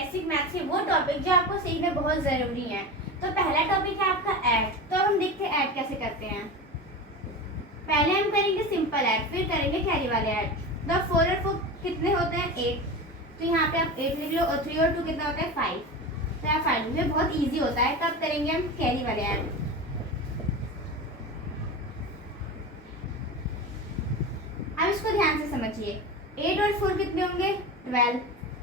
Basic maths के वो topic जो आपको सीखने बहुत ज़रूरी है। तो पहला टॉपिक है आपका ऐड। तो हम देखते हैं ऐड कैसे करते हैं। पहले हम करेंगे सिंपल ऐड, फिर करेंगे कैरी वाले ऐड। तो 4 और 4 कितने होते हैं? 8। तो यहाँ पे आप 8 लिख लो और 3 और 2 कितना होता है? 5। तो यहाँ 5 में बहुत ईजी होता है। तब करेंगे हम कैरी वाले ऐड। अब इसको ध्यान से समझिए। 8 और 4 कितने होंगे? 12।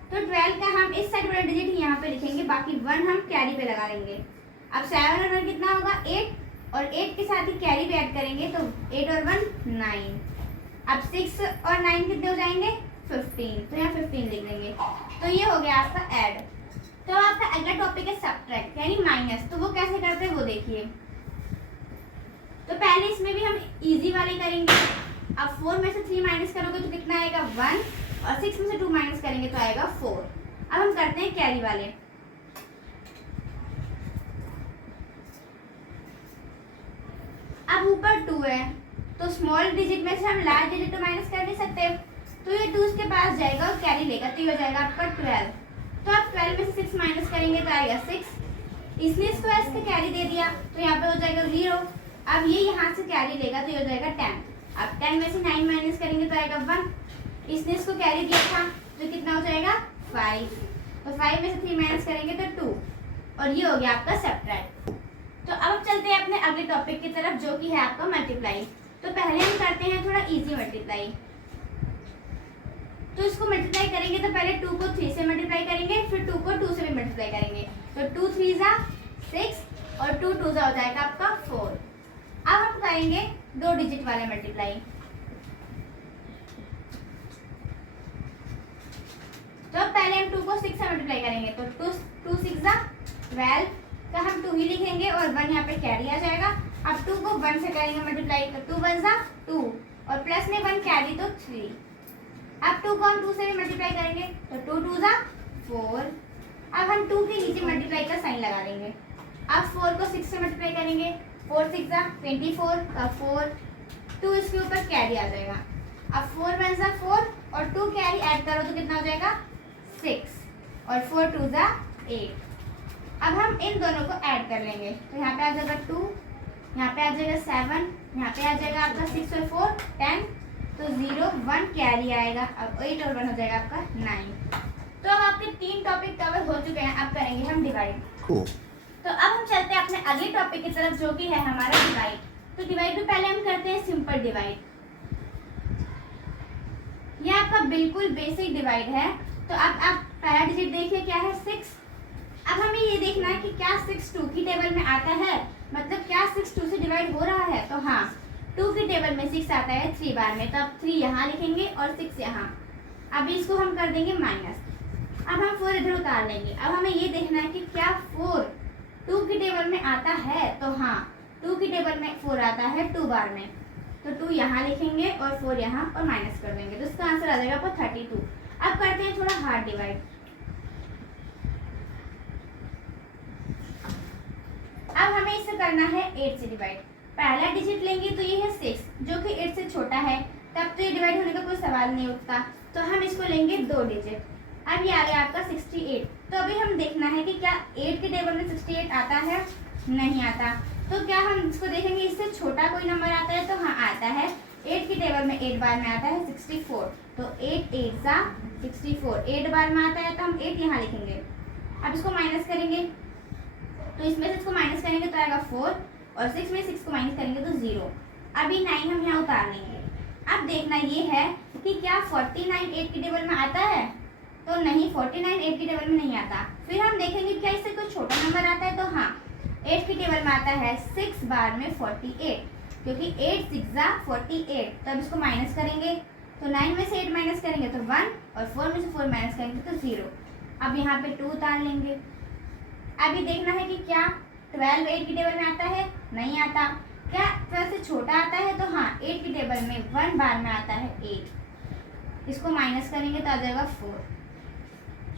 तो 12 का हम इस साइड वाला डिजिट यहाँ पे लिखेंगे, बाकी 1 हम कैरी पे लगा देंगे। अब 7 और 1 कितना होगा? 8 और 8 के साथ ही कैरी पे ऐड करेंगे तो 8 और 1 9। अब 6 और 9 कितने हो जाएंगे? 15। तो यहाँ 15 लिख देंगे। तो ये हो गया आपका ऐड। तो आपका अगला टॉपिक है सब्ट्रैक्ट यानी माइनस। तो वो कैसे करते हैं वो देखिए। तो पहले इसमें भी हम इजी वाले करेंगे। अब 4 में से 3 माइनस करोगे तो कितना आएगा? 1 और 6 में से 2 माइनस करेंगे तो आएगा 4। अब हम करते हैं कैरी वाले। अब ऊपर 2 है तो स्मॉल डिजिट में से हम लार्ज डिजिट तो माइनस कर नहीं सकते, तो ये 2 इसके पास जाएगा और कैरी लेगा, तो ये हो जाएगा आपका 12। तो आप 12 में से 6 माइनस करेंगे तो आएगा 6। इसने इसको ऐसे कैरी दे दिया तो यहाँ पे हो जाएगा 0। अब ये यहाँ से कैरी लेगा तो ये हो जाएगा 10। अब 10 में से 9 माइनस करेंगे तो आएगा 1। इसने इसको कैरी दिया था तो कितना हो जाएगा? 5। तो 5 में से 3 माइनस करेंगे तो 2। और ये हो गया आपका सब्ट्रैक्ट। तो अब चलते हैं अपने अगले टॉपिक की तरफ जो कि है आपका मल्टीप्लाई। तो पहले हम करते हैं थोड़ा इजी मल्टीप्लाई। तो इसको मल्टीप्लाई करेंगे तो पहले 2 को 3 से मल्टीप्लाई करेंगे, फिर 2 को 2 से भी मल्टीप्लाई करेंगे। तो 2 3 जा 6 और 2 2 जा हो जाएगा आपका 4। अब हम करेंगे 2 डिजिट वाले मल्टीप्लाई। तो पहले हम 2 को 6 से मल्टीप्लाई करेंगे तो 2 6 जा 12 का हम 2 ही लिखेंगे और 1 यहाँ पे कैरी आ जाएगा। अब 2 को 1 से करेंगे मल्टीप्लाई तो 2 1 जा 2 और प्लस में 1 कैरी तो 3। अब 2 को हम 2 से भी मल्टीप्लाई करेंगे तो 2 2 जा 4। अब हम 2 के नीचे मल्टीप्लाई का साइन लगा देंगे। अब 4 को 6 से मल्टीप्लाई करेंगे, 4 6 जा 24 का 4, 2 इसके ऊपर कैरी आ जाएगा। अब 4 1 जा 4 और 2 कैरी ऐड करो तो कितना हो जाएगा? 6 और 4 2 जा 8। अब हम इन दोनों को ऐड कर लेंगे तो यहाँ पे आ जाएगा 2, यहाँ पे आ जाएगा 7, यहाँ पे आ जाएगा आपका 6 और 4 10, तो 0 1 कैरी आएगा। अब 8 और 1 हो जाएगा आपका 9। तो अब आपके 3 टॉपिक कवर हो चुके हैं। अब करेंगे हम डिवाइड। तो अब हम चलते हैं अपने अगले टॉपिक की तरफ जो कि है हमारा डिवाइड। तो डिवाइड में पहले हम करते हैं सिंपल डिवाइड। ये आपका बिल्कुल बेसिक डिवाइड है। तो अब आप पहला डिजिट देखिए क्या है? 6। अब हमें ये देखना है कि क्या 6 2 की टेबल में आता है, मतलब क्या 6 2 से डिवाइड हो रहा है। तो हाँ, 2 की टेबल में 6 आता है 3 बार में, तो अब 3 यहाँ लिखेंगे और 6 यहाँ। अब इसको हम कर देंगे माइनस। अब हम 4 इधर उतार लेंगे। अब हमें ये देखना है कि क्या 4 2 की टेबल में आता है। तो हाँ, 2 की टेबल में 4 आता है 2 बार में, तो 2 यहाँ लिखेंगे और 4 यहाँ और माइनस कर देंगे, तो इसका आंसर आ जाएगा आपको 32। अब करते हैं थोड़ा हार्ड डिवाइड। अब हमें इसे करना है 8 से डिवाइड। पहला डिजिट लेंगे तो ये है 6 जो कि 8 से छोटा है, तब तो ये डिवाइड होने का कोई सवाल नहीं उठता। तो हम इसको लेंगे 2 डिजिट। अब ये आ गया आपका 68। तो अभी हम देखना है कि क्या 8 के टेबल में 68 आता है? नहीं आता। तो क्या हम इसको देखेंगे इससे छोटा कोई नंबर आता है? तो हाँ आता है। 8 की टेबल में 8 बार में आता है 64, तो 8 8 जा 64। 8 बार में आता है तो हम 8 यहाँ लिखेंगे। अब इसको माइनस करेंगे तो इसमें से इसको माइनस करेंगे तो आएगा 4 और 6 में 6 को माइनस करेंगे तो 0। अभी 9 हम यहाँ उतार लेंगे। अब देखना ये है कि क्या 49 8 की टेबल में आता है? तो नहीं, 49 8 की टेबल में नहीं आता। फिर हम देखेंगे क्या इससे कोई छोटा नंबर आता है? तो हाँ, 8 की टेबल में आता है 6 बार में 48, क्योंकि 8 6 जा 48। तो अब इसको माइनस करेंगे तो 9 में से 8 माइनस करेंगे तो 1 और 4 में से 4 माइनस करेंगे तो 0। अब यहाँ पे 2 उतार लेंगे। अभी देखना है कि क्या 12 8 की टेबल में आता है? नहीं आता। क्या 12 से छोटा आता है? तो हाँ, 8 की टेबल में 1 बार में आता है 8। इसको माइनस करेंगे तो आ जाएगा 4।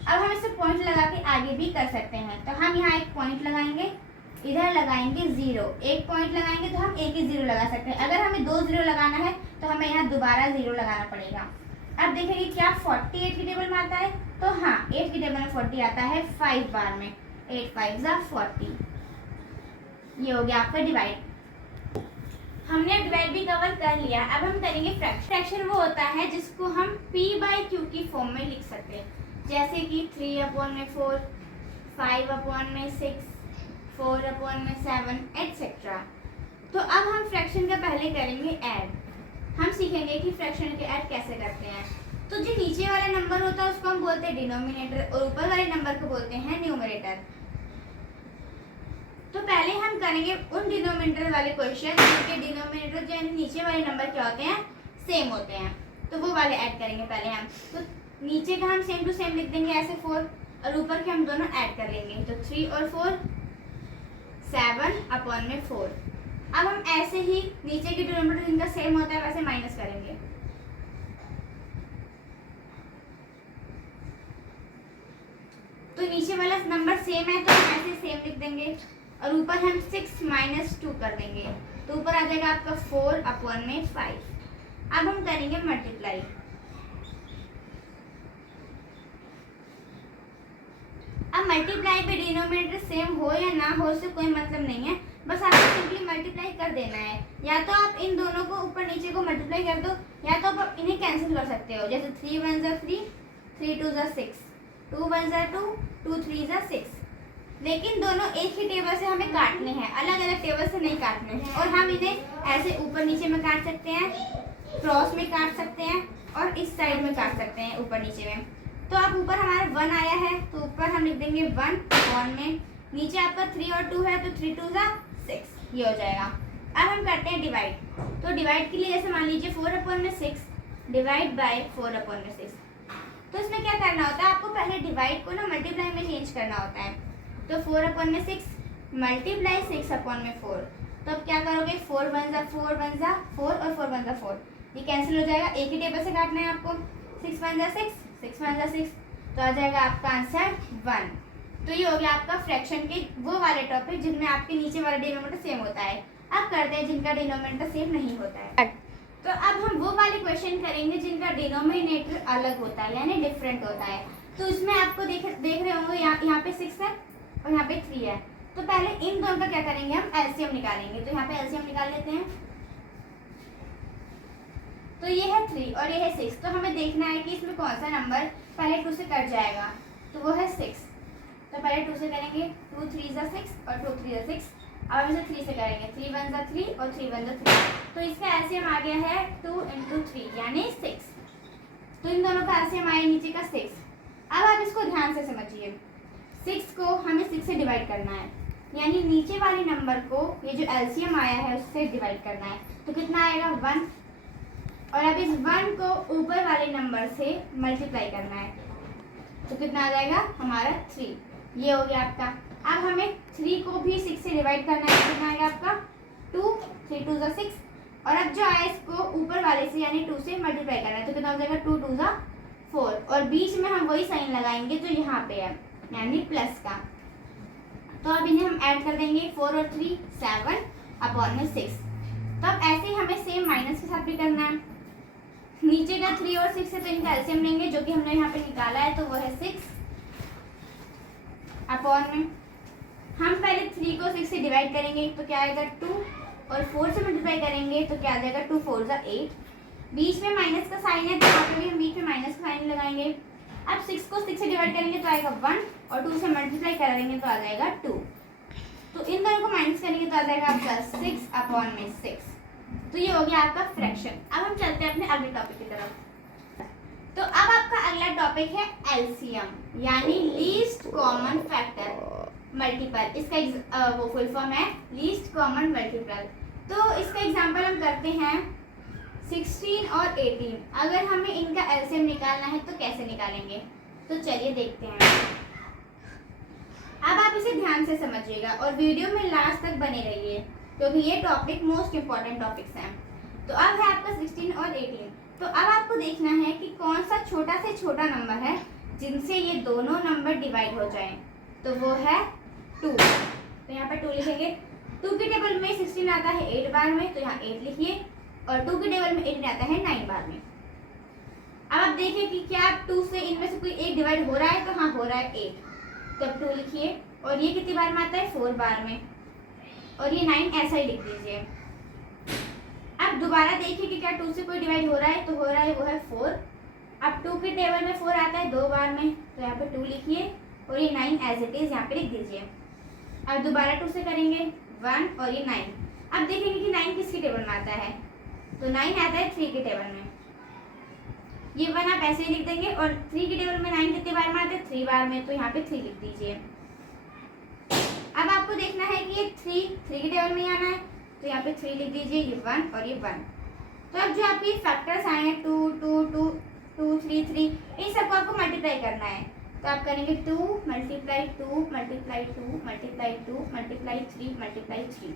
अब हम इसे पॉइंट लगा के आगे भी कर सकते हैं। तो हम यहाँ एक पॉइंट लगाएंगे, इधर लगाएंगे 0, एक पॉइंट लगाएंगे तो हम एक ही 0 लगा सकते हैं। अगर हमें 2 0 लगाना है तो हमें यहाँ दोबारा 0 लगाना पड़ेगा। अब देखेंगे क्या 48 की टेबल में आता है? तो हाँ 8 की टेबल में 40 आता है 5 बार में। 8 5 ज़ा 40। ये हो गया आपका डिवाइड। हमने डिवाइड भी कवर कर लिया। अब हम करेंगे फ्रैक्शन। फ्रैक्शन वो होता है जिसको हम p/q की फॉर्म में लिख सकते हैं, जैसे कि 3/4, 5/6, 4/7 एटसेट्रा। तो अब हम फ्रैक्शन का पहले करेंगे ऐड। हम सीखेंगे कि फ्रैक्शन के ऐड कैसे करते हैं। तो जो नीचे वाला नंबर होता है उसको हम बोलते हैं डिनोमिनेटर और ऊपर वाले नंबर को बोलते हैं न्यूमरेटर। तो पहले हम करेंगे उन डिनोमिनेटर वाले क्वेश्चन जिनके डिनोमिनेटर जो नीचे वाले नंबर क्या होते हैं, सेम होते हैं, तो वो वाले ऐड करेंगे पहले हम। तो नीचे का हम सेम टू सेम लिख देंगे ऐसे 4, और ऊपर के हम दोनों ऐड कर लेंगे। तो 3 और 4 7/4। अब हम ऐसे ही नीचे के डिनोमिनेटर जिनका सेम होता है वैसे माइनस करेंगे। तो नीचे वाला नंबर सेम है तो हम ऐसे सेम लिख देंगे, और ऊपर हम 6 - 2 कर देंगे, तो ऊपर आ जाएगा आपका 4/5। अब हम करेंगे मल्टीप्लाई। अब मल्टीप्लाई पे डिनोमिनेटर सेम हो या ना हो उससे कोई मतलब नहीं है, बस आपको सिंपली मल्टीप्लाई कर देना है। या तो आप इन दोनों को ऊपर नीचे को मल्टीप्लाई कर दो, या तो आप इन्हें कैंसिल कर सकते हो, जैसे 3 1 ज़ा 3, 3 2 ज़ा 6, 2 1 ज़ा 2, 2 3 ज़ा 6। लेकिन दोनों एक ही टेबल से हमें काटने हैं, अलग अलग टेबल से नहीं काटने हैं। और हम इन्हें ऐसे ऊपर नीचे में काट सकते हैं, क्रॉस में काट सकते हैं, और इस साइड में काट सकते हैं ऊपर नीचे में। तो अब ऊपर हमारा 1 आया है तो ऊपर हम लिख देंगे 1 में, नीचे आपका 3 और 2 है तो 3 2 ज़ा 6, ये हो जाएगा। अब हम करते हैं डिवाइड। तो डिवाइड के लिए जैसे मान लीजिए 4/6 डिवाइड बाय 4/6। तो इसमें क्या करना होता है, आपको पहले डिवाइड को ना मल्टीप्लाई में चेंज करना होता है। तो 4/6 मल्टीप्लाई 6/4। तो अब क्या करोगे, 4 1 ज़ा 4 1 ज़ा 4 और 4 1 ज़ा 4, ये कैंसिल हो जाएगा। एक ही टेबल से काटना है आपको। 6 1 ज़ा 6, 6 1 ज़ा 6, तो आ जाएगा आपका आंसर 1। तो ये हो गया आपका फ्रैक्शन के वो वाले टॉपिक जिनमें आपके नीचे वाला डिनोमिनेटर सेम होता है। अब करते हैं जिनका डिनोमिनेटर सेम नहीं होता है। तो अब हम वो वाले क्वेश्चन करेंगे जिनका डिनोमिनेटर अलग होता है, यानी डिफरेंट होता है। तो इसमें आपको देख रहे होंगे यहाँ पे 6 है और यहाँ पे 3 है। तो पहले इन दोनों का क्या करेंगे, हम एलसीएम निकालेंगे। तो यहाँ पे एलसीएम निकाल लेते हैं। तो ये है 3 और ये है 6। तो हमें देखना है कि इसमें कौन सा नंबर पहले 2 से कट जाएगा। तो वो है 6। तो पहले 2 से करेंगे, 2 3 ज़ा 6 और 2 3 ज़ा 6। अब हम इसे 3 से करेंगे, 3 1 ज़ा 3 और 3 1 ज़ा 3। तो इसका एलसीएम आ गया है 2 × 3 यानी 6। तो इन दोनों का एलसीएम आया नीचे का 6। अब आप इसको ध्यान से समझिए, 6 को हमें 6 से डिवाइड करना है, यानी नीचे वाले नंबर को ये जो एलसीएम आया है उससे डिवाइड करना है। तो कितना आएगा 1, और अब इस 1 को ऊपर वाले नंबर से मल्टीप्लाई करना है। तो कितना आ जाएगा हमारा 3। ये हो गया आपका। अब हमें 3 को भी 6 से डिवाइड करना है। कितना आएगा आपका 2, 3 2 ज़ा 6, और अब जो आया इसको ऊपर वाले से यानी 2 से मल्टीप्लाई करना है। तो कितना हो जाएगा 2 2 ज़ा 4, और बीच में हम वही साइन लगाएंगे जो यहाँ पे है, यानी प्लस का। तो अब इन्हें हम ऐड कर देंगे, 4 और 3 7/6। तो अब ऐसे ही हमें सेम माइनस के साथ भी करना है। नीचे का 3 और 6 है तो इनका एलसीएम लेंगे, जो कि हमने यहाँ पे निकाला है, तो वो है 6 अपॉन में हम पहले 3 को 6 से डिवाइड करेंगे तो क्या आएगा 2, और 4 से मल्टीप्लाई करेंगे तो क्या आ जाएगा 2 4 ज़ा 8। बीच में माइनस का साइन है तो यहाँ पे भी हम बीच में माइनस का साइन लगाएंगे। अब 6 को 6 से डिवाइड करेंगे तो आएगा 1, और 2 से मल्टीप्लाई करेंगे तो आ जाएगा 2। तो इन दोनों को माइनस करेंगे तो आ जाएगा आपका 6/6। तो ये हो गया आपका फ्रैक्शन। अब हम चलते हैं अपने अगले टॉपिक की तरफ। तो अब आपका अगला टॉपिक है एलसीएम, यानी लीस्ट कॉमन फैक्टर मल्टीपल। इसका वो फुल फॉर्म है लीस्ट कॉमन मल्टीपल। तो इसका एग्जांपल हम करते हैं 16 और 18। अगर हमें इनका एलसीएम निकालना है तो कैसे निकालेंगे, तो चलिए देखते हैं। अब आप इसे ध्यान से समझिएगा और वीडियो में लास्ट तक बने रहिए, क्योंकि ये टॉपिक मोस्ट इम्पॉर्टेंट टॉपिक्स हैं। तो अब है आपका 16 और 18। तो अब आपको देखना है कि कौन सा छोटा से छोटा नंबर है जिनसे ये दोनों नंबर डिवाइड हो जाएं। तो वो है 2। तो यहाँ पर 2 लिखेंगे। 2 की टेबल में 16 आता है 8 बार में, तो यहाँ 8 लिखिए, और 2 की टेबल में 18 आता है 9 बार में। अब आप देखिए कि क्या 2 से इनमें से कोई एक डिवाइड हो रहा है, तो हाँ हो रहा है 8, तो अब 2 लिखिए। और ये कितनी बार में आता है, 4 बार में, और ये 9 ऐसा ही लिख दीजिए। अब दोबारा देखिए कि क्या 2 से कोई डिवाइड हो रहा है, तो हो रहा है, वो है 4। अब 2 के टेबल में 4 आता है 2 बार में, तो यहाँ पे 2 लिखिए और ये 9 एज इट इज यहाँ पे लिख दीजिए। अब दोबारा 2 से करेंगे 1 और ये 9। अब देखेंगे कि 9 किसके टेबल में आता है, तो 9 आता है 3 के टेबल में। ये 1 आप ऐसे ही लिख देंगे, और 3 के टेबल में 9 कितने बार में आता है, 3 बार में, तो यहाँ पे 3 लिख दीजिए। अब आपको देखना है कि ये 3 के टेबल में ही आना है, तो यहाँ पे 3 लिख दीजिए, ये 1 और ये 1। तो अब जो आपके फैक्टर्स आए हैं 2 2 2 2 3 3, इन सबको आपको मल्टीप्लाई करना है। तो आप करेंगे 2 multiply 2 multiply 2 multiply 2 multiply 3 multiply 3।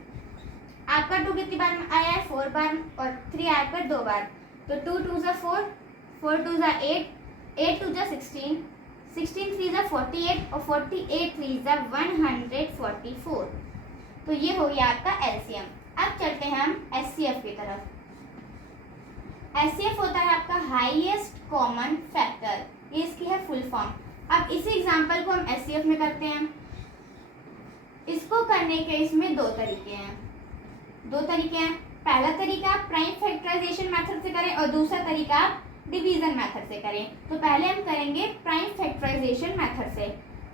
आपका 2 कितनी बार में आया है, 4 बार, और 3 आया पर 2 बार, तो 2 2 ज़ा 4, 4 2 ज़ा 8, 8 2 ज़ा 16, 16 3 ज़ा 48, और 48 3 ज़ा 144। तो ये हो गया आपका एलसीएम। अब चलते हैं हम एचसीएफ की तरफ। एचसीएफ होता है आपका हाईएस्ट कॉमन फैक्टर, ये इसकी है फुल फॉर्म। अब इसी एग्जांपल को हम एचसीएफ में करते हैं। इसको करने के इसमें दो तरीके हैं। पहला तरीका आप प्राइम फैक्टराइजेशन मेथड से करें, और दूसरा तरीका आप डिवीजन मेथड से करें। तो पहले हम करेंगे प्राइम फैक्टराइजेशन मेथड से।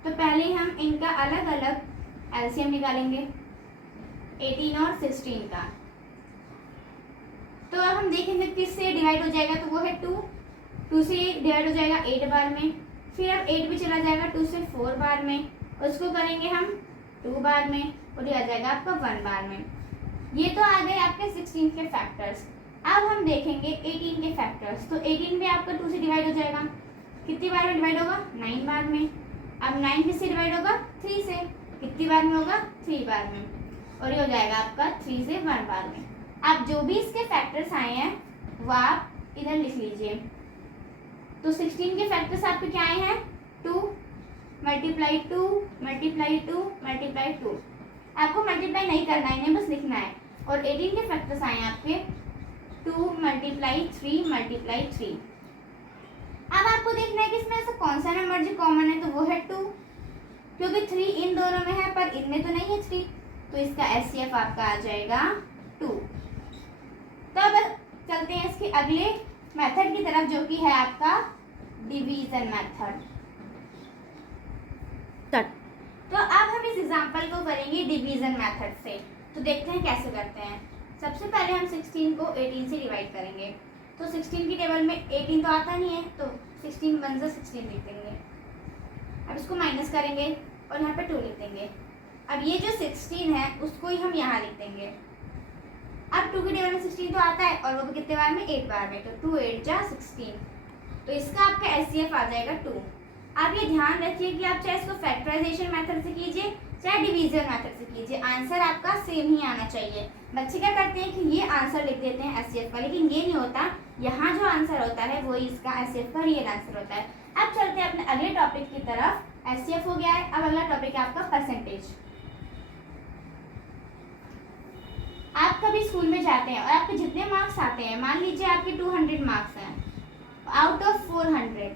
तो पहले हम इनका अलग अलग एलसीएम निकालेंगे, 18 और 16 का। तो अब हम देखेंगे किससे डिवाइड हो जाएगा, तो वो है 2 से डिवाइड हो जाएगा 8 बार में, फिर अब 8 भी चला जाएगा 2 से 4 बार में, उसको करेंगे हम 2 बार में, और ये आ जाएगा आपका 1 बार में। ये तो आ गए आपके 16 के फैक्टर्स। अब हम देखेंगे 18 के फैक्टर्स। तो 18 भी आपका 2 से डिवाइड हो जाएगा, कितनी बार में डिवाइड होगा, 9 बार में। अब 9 किससे डिवाइड होगा, 3 से, कितनी बार में होगा, 3 बार में, और ये हो जाएगा आपका 3 से 1 बार में। आप जो भी इसके फैक्टर्स आए हैं वो आप इधर लिख लीजिए। तो 16 के फैक्टर्स आपके क्या आए हैं, 2 मल्टीप्लाई 2 मल्टीप्लाई 2 मल्टीप्लाई 2। आपको मल्टीप्लाई नहीं करना है, इन्हें बस लिखना है। और 18 के फैक्टर्स आए हैं आपके 2 मल्टीप्लाई 3 मल्टीप्लाई 3। अब आपको देखना है कि इसमें ऐसा कौन सा नंबर जो कॉमन है, तो वो है 2, क्योंकि 3 इन दोनों में है पर इनमें तो नहीं है 3, तो इसका एचसीएफ आपका आ जाएगा 2। तो अब चलते हैं इसके अगले मेथड की तरफ, जो कि है आपका डिवीजन मेथड। तो अब हम इस एग्जांपल को करेंगे डिवीजन मेथड से। तो देखते हैं कैसे करते हैं। सबसे पहले हम 16 को 18 से डिवाइड करेंगे। तो 16 की टेबल में 18 तो आता नहीं है, तो 16 1 × 16 लिख देंगे। अब इसको माइनस करेंगे और यहाँ पे 2 लिख देंगे। अब ये जो 16 है उसको ही हम यहाँ लिख देंगे। अब 2 की टेबल में 16 तो आता है, और वो भी कितने बार में, 8 बार में, तो 2 8 × 16। तो इसका आपका एचसीएफ आ जाएगा 2। आप ये ध्यान रखिए कि आप चाहे इसको फैक्टराइजेशन मेथड से कीजिए चाहे डिवीजन मेथड से कीजिए, आंसर आपका सेम ही आना चाहिए। बच्चे क्या करते हैं कि ये आंसर लिख देते हैं एचसीएफ का, लेकिन ये नहीं होता। यहाँ जो आंसर होता है वही इसका एचसीएफ का रियल आंसर होता है। अब चलते हैं अपने अगले टॉपिक की तरफ। एचसीएफ हो गया है, अब अगला टॉपिक है आपका परसेंटेज। आप कभी स्कूल में जाते हैं और आपके जितने मार्क्स आते हैं, मान लीजिए आपके 200 मार्क्स हैं आउट ऑफ 400,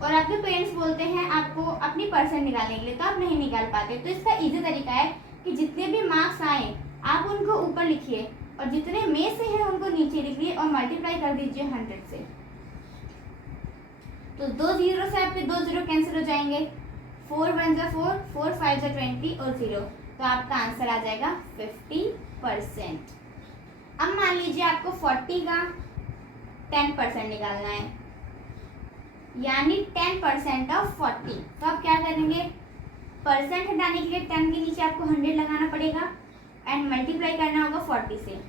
और आपके पेरेंट्स बोलते हैं आपको अपनी परसेंट निकालने के लिए, तो आप नहीं निकाल पाते। तो इसका इजी तरीका है कि जितने भी मार्क्स आए आप उनको ऊपर लिखिए, और जितने में से हैं उनको नीचे लिखिए, और मल्टीप्लाई कर दीजिए 100 से। तो 2 0 से आपके 2 0 कैंसिल हो जाएंगे, 4 1 × 4, 4 5 × 20 और 0, तो आपका आंसर आ जाएगा 50%। अब मान लीजिए आपको 40 का 10% निकालना है, यानी 10% ऑफ 40। तो आप क्या करेंगे, परसेंट हटाने के लिए 10 के नीचे आपको 100 लगाना पड़ेगा एंड मल्टीप्लाई करना होगा 40 से।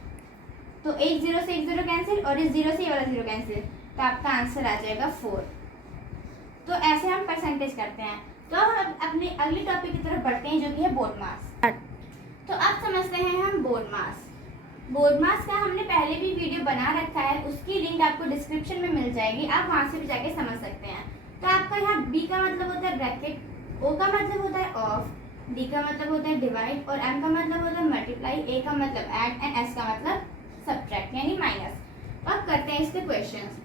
तो एक 0 से एक 0 कैंसिल, और इस 0 से ये वाला 0 कैंसिल, तो आपका आंसर आ जाएगा 4। तो ऐसे हम परसेंटेज करते हैं। तो अब हम अपने अगले टॉपिक की तरफ बढ़ते हैं, जो कि है बोर्ड मास। तो अब समझते हैं हम बोर्ड मास। बोर्ड मास का हमने पहले भी वीडियो बना रखा है, उसकी लिंक आपको डिस्क्रिप्शन में मिल जाएगी, आप वहाँ से भी जाके समझ सकते हैं। तो आपका यहाँ बी का मतलब होता है ब्रैकेट, ओ का मतलब होता है ऑफ, डी का मतलब होता है डिवाइड, और एम का मतलब होता है मल्टीप्लाई, ए का मतलब ऐड, एंड एस का मतलब सब्ट्रैक्ट यानी माइनस। अब करते हैं इसके क्वेश्चंस।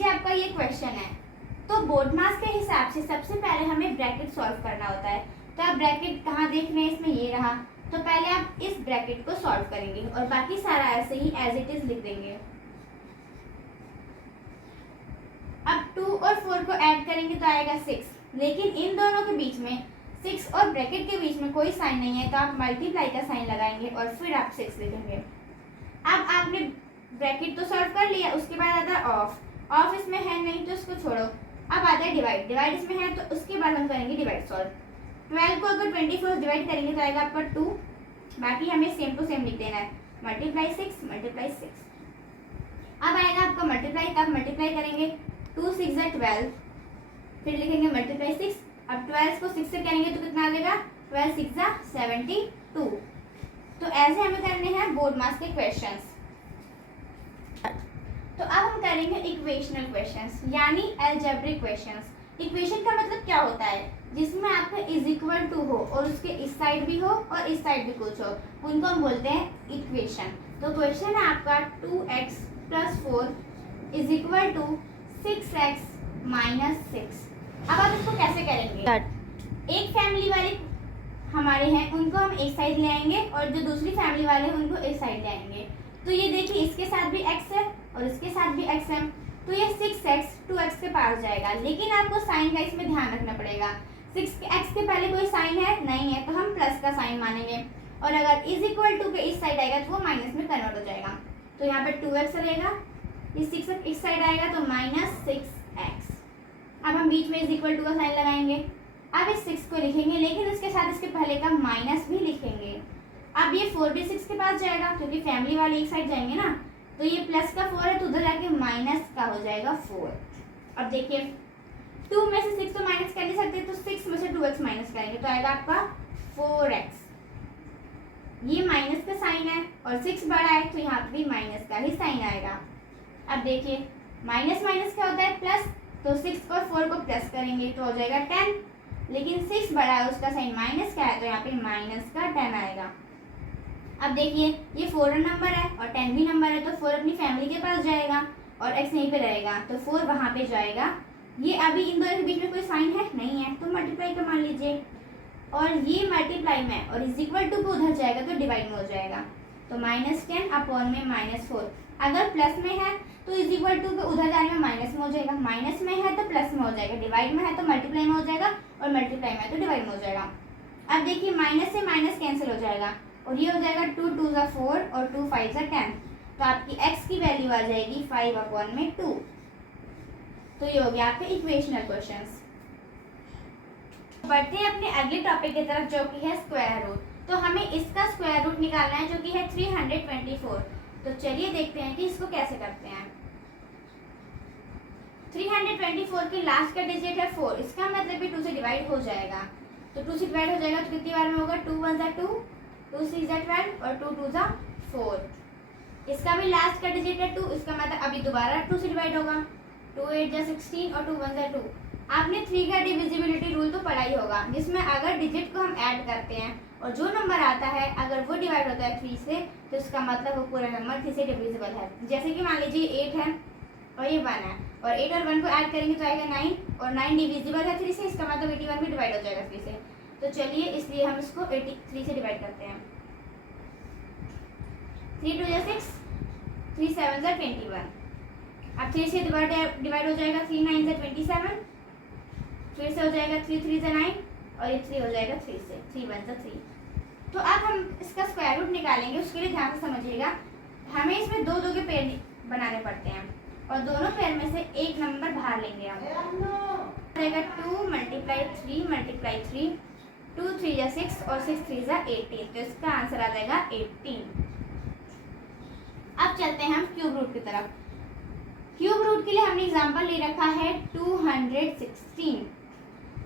लीजिए आपका ये क्वेश्चन है, तो बोर्ड मास के हिसाब से सबसे पहले हमें ब्रैकेट सॉल्व करना होता है। तो आप ब्रैकेट कहाँ देख रहे हैं, इसमें ये रहा। तो पहले आप इस ब्रैकेट को सॉल्व करेंगे और बाकी सारा ऐसे ही एज इट इज लिख देंगे। अब 2 और 4 को ऐड करेंगे तो आएगा 6, लेकिन इन दोनों के बीच में 6 और ब्रैकेट के बीच में कोई साइन नहीं है, तो आप मल्टीप्लाई का साइन लगाएंगे और फिर आप 6 लिखेंगे। अब आपने ब्रैकेट तो सॉल्व कर लिया, उसके बाद आता है ऑफ इसमें है नहीं तो इसको छोड़ो। अब आता है डिवाइड इसमें है, तो उसके बाद हम करेंगे डिवाइड सॉल्व। 12 को अगर 24 डिवाइड करेंगे तो आएगा आपका 2, बाकी हमें सेम टू सेम लिख देना है, मल्टीप्लाई 6। अब आएगा आपका मल्टीप्लाई, तब मल्टीप्लाई करेंगे 2 6 जा 12, फिर लिखेंगे मल्टीप्लाई 6। अब 12 को 6 से करेंगे तो कितना आ जाएगा, 12 6 जा 72। तो ऐसे हमें करने हैं बोर्ड मास के क्वेश्चंस। तो अब हम करेंगे इक्वेशनल क्वेश्चंस, यानी अलजेब्रिक क्वेश्चंस। इक्वेशन का मतलब क्या होता है, जिसमें आपका इज इक्वल टू हो और उसके इस साइड भी हो और इस साइड भी कुछ हो, उनको हम बोलते हैं इक्वेशन। तो क्वेश्चन है आपका 2x + 4 is equal to 6x - 6। अब आप इसको कैसे करेंगे, एक फैमिली वाले हमारे हैं उनको हम एक साइड ले आएंगे और जो दूसरी फैमिली वाले हैं उनको एक साइड ले आएंगे। तो ये देखिए इसके साथ भी x है और इसके साथ भी x है, तो ये 6x 2x के पास जाएगा, लेकिन आपको साइन का इसमें ध्यान रखना पड़ेगा। 6x के पहले कोई साइन है नहीं है, तो हम प्लस का साइन मानेंगे, और अगर इज इक्वल टू के इस साइड आएगा तो वो माइनस में कन्वर्ट हो जाएगा। तो यहाँ पे 2x रहेगा, ये 6 इस साइड आएगा तो -6x। अब हम बीच में इज इक्वल टू का साइन लगाएंगे। अब इस 6 को लिखेंगे, लेकिन इसके साथ इसके पहले का माइनस भी लिखेंगे। अब ये 4 भी 6 के पास जाएगा, क्योंकि फैमिली वाले एक साइड जाएंगे ना, तो ये प्लस का 4 है तो उधर जाके माइनस का हो जाएगा 4। अब देखिए 2 में से 6 तो माइनस कर नहीं सकते, तो 6 में से 2x माइनस करेंगे तो आएगा आपका 4x। ये माइनस का साइन है और 6 बड़ा है तो यहाँ पे भी माइनस का ही साइन आएगा। अब देखिए माइनस क्या होता है, प्लस, तो 6 और 4 को प्लस करेंगे तो हो जाएगा 10, लेकिन 6 बड़ा है उसका साइन माइनस का है तो यहाँ पे माइनस का 10 आएगा। अब देखिए ये 4 नंबर है और 10 भी नंबर है, तो 4 अपनी फैमिली के पास जाएगा और x यहीं पे रहेगा, तो 4 वहाँ पे जाएगा। ये अभी इन दोनों के बीच में कोई साइन है नहीं है, तो मल्टीप्लाई का मान लीजिए, और ये मल्टीप्लाई में और इज इक्वल टू को उधर जाएगा तो डिवाइड में हो जाएगा, तो -10 अपॉन में -4। अगर प्लस में है तो इज इक्वल टू को उधर जाने में माइनस में हो जाएगा, माइनस में है तो प्लस में हो जाएगा, डिवाइड में है तो मल्टीप्लाई में हो जाएगा, और मल्टीप्लाई में है तो डिवाइड में हो जाएगा। अब देखिए माइनस से माइनस कैंसिल हो जाएगा और ये हो जाएगा 2 2 जा 4 और 2 5 जा 10, तो आपकी x की वैल्यू आ जाएगी 5/2। तो ये हो गया आपके इक्वेशनल क्वेश्चंस। बढ़ते हैं अपने अगले टॉपिक की तरफ, जो कि है स्क्वायर रूट। तो हमें इसका स्क्वायर रूट निकालना है, जो कि है 324। तो चलिए देखते हैं कि इसको कैसे करते हैं। 324 के लास्ट का डिजिट है 4, इसका मतलब भी 2 से डिवाइड हो जाएगा, तो 2 से डिवाइड हो जाएगा तो कितनी बार में होगा, 2 1 जा 2, 2 6 जा 12 और 2 2 जा 4। इसका भी लास्ट का डिजिट है 2, इसका मतलब अभी दोबारा 2 से डिवाइड होगा, 2 8 जा 16 और 2 1 जा 2। आपने 3 का डिविजिबिलिटी रूल तो पढ़ा ही होगा, जिसमें अगर डिजिट को हम ऐड करते हैं और जो नंबर आता है अगर वो डिवाइड होता है 3 से, तो इसका मतलब वो पूरा नंबर 3 से डिविजिबल है। जैसे कि मान लीजिए 8 है और ये 1 है, और 8 और 1 को ऐड करेंगे तो आएगा 9, और 9 डिविजिबल है 3 से, इसका मतलब 81 भी डिवाइड हो जाएगा 3 से। तो चलिए इसलिए हम इसको 83 से डिवाइड करते हैं। 3 2 जा 6, 3 7 जा 21। अब 3 से डिवाइड हो जाएगा, 3 9 जा 27, फिर से हो जाएगा 3 3 जा 9, और ये 3 हो जाएगा 3 से, 3 1 जा 3। तो अब हम इसका स्क्वायर रूट निकालेंगे, उसके लिए ध्यान से समझिएगा। हमें इसमें दो के पेयर बनाने पड़ते हैं, और दोनों पेयर में से एक नंबर बाहर लेंगे हम। जाएगा 2 × 3 × 3, 2 3 जा 6 और 6 3 जा 18, तो इसका आंसर आ जाएगा 18। अब चलते हैं हम क्यूब रूट की तरफ। क्यूब रूट के लिए हमने एग्जांपल ले रखा है 216।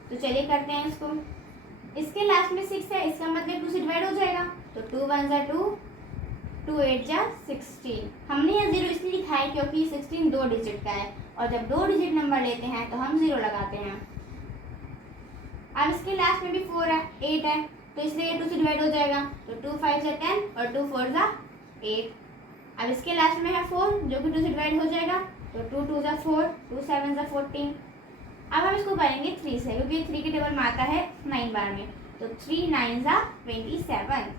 तो चलिए करते हैं इसको। इसके लास्ट में 6 है, इसका मतलब 2 से डिवाइड हो जाएगा, तो 2 1 जा 2, 2 8 जा 16। हमने यहाँ 0 इसलिए लिखा है क्योंकि 16 2 डिजिट का है, और जब 2 डिजिट नंबर लेते हैं तो हम 0 लगाते हैं। अब इसके लास्ट में भी 4 है, 8 है, तो इसलिए ये 2 से डिवाइड हो जाएगा, तो 2 5 जा 10 और 2 4 जा 8। अब इसके लास्ट में है 4, जो कि 2 से डिवाइड हो जाएगा, तो 2 2 ज़ा 4, 2 7 ज़ा 14। अब हम इसको करेंगे 3 से, क्योंकि 3 के टेबल में आता है 9 बार में। तो 3 9 ज़ा 27।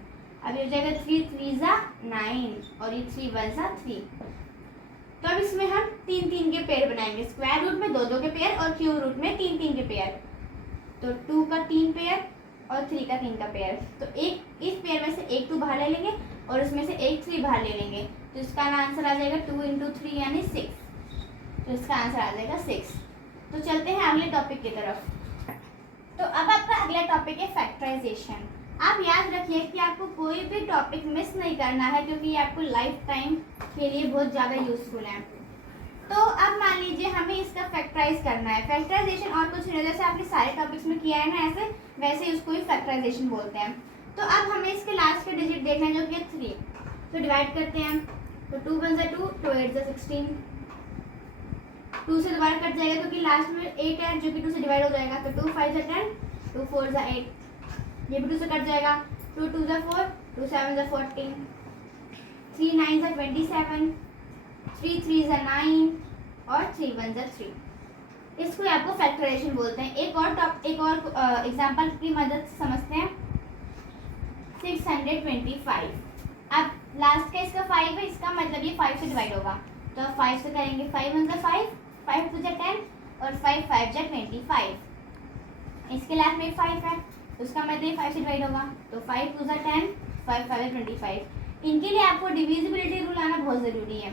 अब ये हो जाएगा 3 3 ज़ा 9 और ये 3 1 ज़ा 3। तो अब इसमें हम 3 3 के पेयर बनाएंगे, स्क्वायर रूट में 2 2 के पेयर और क्यूब रूट में 3 3 के पेयर। तो 2 का 3 पेयर और 3 का 3 का पेयर। तो एक इस पेयर में से एक 2 बाहर ले लेंगे और उसमें से एक 3 बाहर ले लेंगे। तो इसका आंसर आ जाएगा 2 × 3 यानी 6। तो इसका आंसर आ जाएगा 6। तो चलते हैं अगले टॉपिक की तरफ। तो अब आपका अगला टॉपिक है फैक्टराइजेशन। आप याद रखिए कि आपको कोई भी टॉपिक मिस नहीं करना है, क्योंकि ये आपको लाइफ टाइम के लिए बहुत ज़्यादा यूजफुल है। तो अब मान लीजिए हमें इसका फैक्टराइज करना है। फैक्टराइजेशन और कुछ नहीं, जैसे आपने सारे टॉपिक्स में किया है ना ऐसे, वैसे उसको ही फैक्टराइजेशन बोलते हैं। तो अब हमें इसके लास्ट के डिजिट देखना है जो कि 3। तो डिवाइड करते हैं। तो 2 1 ज़ा 2, 2 8 ज़ा 16। 2 से दोबारा कट जाएगा क्योंकि लास्ट में 8 है जो कि 2 से डिवाइड हो जाएगा। तो 2 5 ज़ा 10, 2 4 ज़ा 8। ये भी 2 से कट जाएगा। 2 2 ज़ा 4, 2 7 ज़ा 14। 3 9 ज़ा 27, 3 3 ज़ा 9 और 3 1 ज़ा 3। इसको आपको फैक्टराइजेशन बोलते हैं। एक और एग्जांपल की मदद से समझते हैं। 625। अब लास्ट का इसका 5 है, इसका मतलब ये 5 से डिवाइड होगा। तो 5 से करेंगे। 5 1 ज़ा 5, 5 2 ज़ा 10 और 5 5 ज़ा 25। इसके लास्ट में 5 है, उसका मतलब 5 से डिवाइड होगा। तो 5 2 ज़ा 10, 5 5 ज़ा 25। इनके लिए आपको डिविजिबिलिटी रूल आना बहुत ज़रूरी है।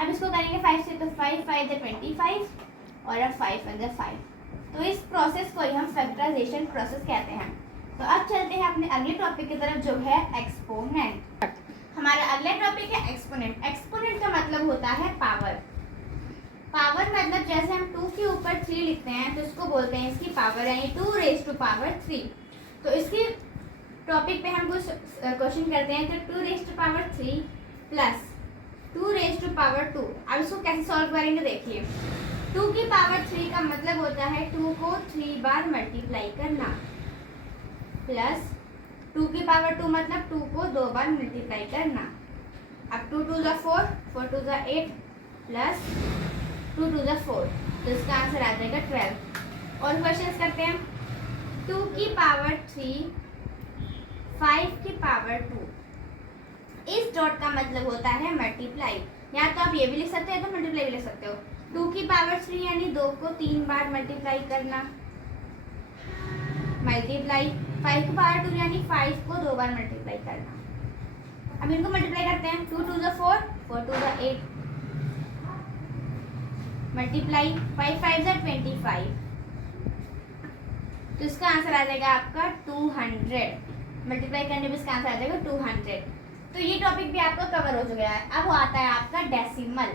अब इसको करेंगे 5 से। तो 5 5 ज़ा 25 और अब 5 1 ज़ा 5। तो इस प्रोसेस को ही हम फैक्टराइजेशन प्रोसेस कहते हैं। तो अब चलते हैं अपने अगले टॉपिक की तरफ जो है एक्सपोनेंट। हमारा अगला टॉपिक है एक्सपोनेंट। एक्सपोनेंट का मतलब होता है पावर। पावर मतलब जैसे हम 2 के ऊपर 3 लिखते हैं तो इसको बोलते हैं इसकी पावर, यानी 2 रेज़ टू पावर 3। तो इसकी टॉपिक पे हम कुछ क्वेश्चन करते हैं। तो 2 raise to power 3 plus 2 raise to power 2। अब इसको कैसे सॉल्व करेंगे देखिए। 2 की पावर 3 का मतलब होता है 2 को 3 बार मल्टीप्लाई करना, प्लस 2 की पावर 2 मतलब 2 को 2 बार मल्टीप्लाई करना। अब 2 2 ज़ा 4, 4 2 ज़ा 8 प्लस 2 2 ज़ा 4। तो इसका आंसर आ जाएगा 12। और क्वेश्चंस करते हैं। 2 की पावर 3, 5 की पावर 2। इस डॉट का मतलब होता है मल्टीप्लाई। या तो आप ये भी लिख सकते हैं तो मल्टीप्लाई भी लिख सकते हो। 2 की पावर 3 यानी 2 को 3 बार मल्टीप्लाई करना, मल्टीप्लाई 5 की पावर 2 यानी 5 को 2 बार मल्टीप्लाई करना। अब इनको मल्टीप्लाई करते हैं। 2 2 ज़ा 4, 4 2 ज़ा 8 मल्टीप्लाई 5 5 ज़ा 25। तो इसका आंसर आ जाएगा आपका 200। मल्टीप्लाई करने में इसका आंसर आ जाएगा 200। तो ये टॉपिक भी आपका कवर हो चुका है। अब आता है आपका डेसिमल।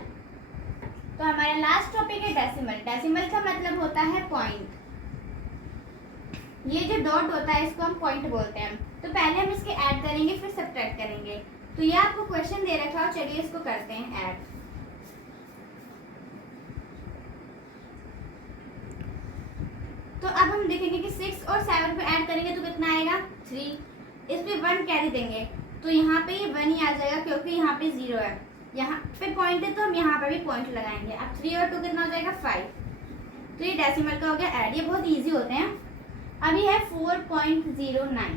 तो हमारा लास्ट टॉपिक है डेसिमल। डेसिमल का मतलब होता है पॉइंट। ये जो डॉट होता है इसको हम पॉइंट बोलते हैं। तो पहले हम इसके ऐड करेंगे फिर सब्ट्रैक्ट करेंगे। तो ये आपको क्वेश्चन दे रखा है, चलिए इसको करते हैं ऐड। तो अब हम देखेंगे कि 6 और 7 को ऐड करेंगे तो कितना आएगा 3। इस पे 1 कैरी देंगे तो यहाँ पे ये 1 ही आ जाएगा क्योंकि यहाँ पे 0 है। यहाँ पे पॉइंट है तो हम यहाँ पर भी पॉइंट लगाएंगे। अब 3 और 2 कितना हो जाएगा 5। तो ये डेसिमल का हो गया ऐड। ये बहुत ईजी होते हैं। अभी है 4.09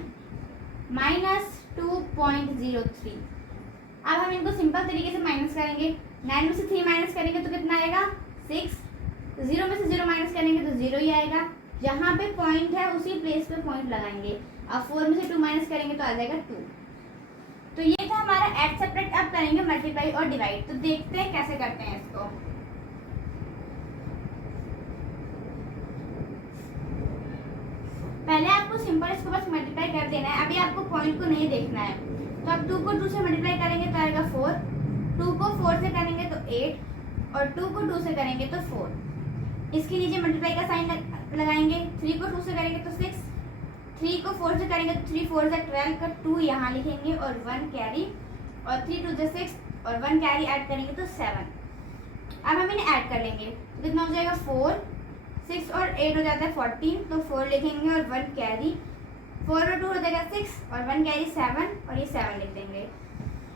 माइनस 2.03। अब हम इनको सिंपल तरीके से माइनस करेंगे। 9 में से 3 माइनस करेंगे तो कितना आएगा 6। 0 में से 0 माइनस करेंगे तो 0 ही आएगा। जहाँ पे पॉइंट है उसी प्लेस पे पॉइंट लगाएंगे। अब 4 में से 2 माइनस करेंगे तो आ जाएगा 2। तो ये था हमारा ऐड सब्ट्रैक्ट। अब करेंगे मल्टीप्लाई और डिवाइड। तो देखते हैं कैसे करते हैं इसको। पहले आपको सिंपल इसको बस मल्टीप्लाई कर देना है। अभी आपको पॉइंट को नहीं देखना है। तो अब 2 को 2 से मल्टीप्लाई करेंगे तो आएगा 4। 2 को 4 से करेंगे तो 8 और 2 को 2 से करेंगे तो 4। इसके नीचे मल्टीप्लाई का साइन लगाएंगे। 3 को 2 से करेंगे तो 6। 3 को 4 से करेंगे तो 3 4 ज़ा 12 का 2 यहाँ लिखेंगे और 1 कैरी और 3 2 ज़ा 6 और 1 कैरी ऐड करेंगे तो 7। अब हम इन्हें ऐड कर लेंगे तो कितना हो जाएगा 4, 6 और 8 हो जाता है 14। तो 4 लिखेंगे और 1 कैरी, 4 और 2 हो जाएगा 6 और 1 कैरी 7 और ये 7 लिख देंगे।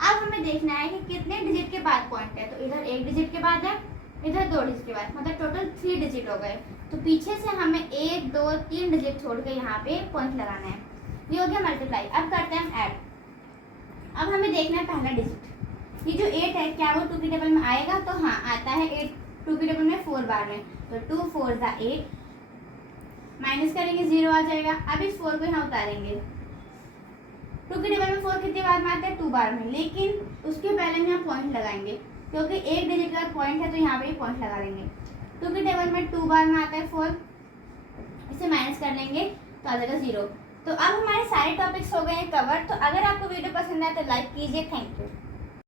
अब हमें देखना है कि कितने डिजिट के बाद पॉइंट है। तो इधर 1 डिजिट के बाद है इधर 2 डिजिट के बाद, मतलब टोटल 3 डिजिट हो गए। तो पीछे से हमें 1 2 3 डिजिट छोड़ के यहाँ पे पॉइंट लगाना है। ये हो गया मल्टीप्लाई। अब करते हैं हम ऐड। अब हमें देखना है पहला डिजिट, ये जो 8 है क्या वो 2 की टेबल में आएगा? तो हाँ आता है। 8 2 की टेबल में 4 बार में, तो 2 4 ज़ा 8, माइनस करेंगे 0 आ जाएगा। अब इस 4 को यहाँ उतारेंगे। 2 की टेबल में 4 कितनी बार में आता है? 2 बार में, लेकिन उसके पहले हम यहाँ पॉइंट लगाएंगे क्योंकि एक डिजिट के बाद पॉइंट है, तो यहाँ पे ही पॉइंट लगा देंगे। 2 की टेबल में 2 बार में आता है 4, इसे माइनस कर लेंगे तो आ जाएगा 0। तो अब हमारे सारे टॉपिक्स हो गए हैं कवर। तो अगर आपको वीडियो पसंद आए तो लाइक कीजिए। Thank you.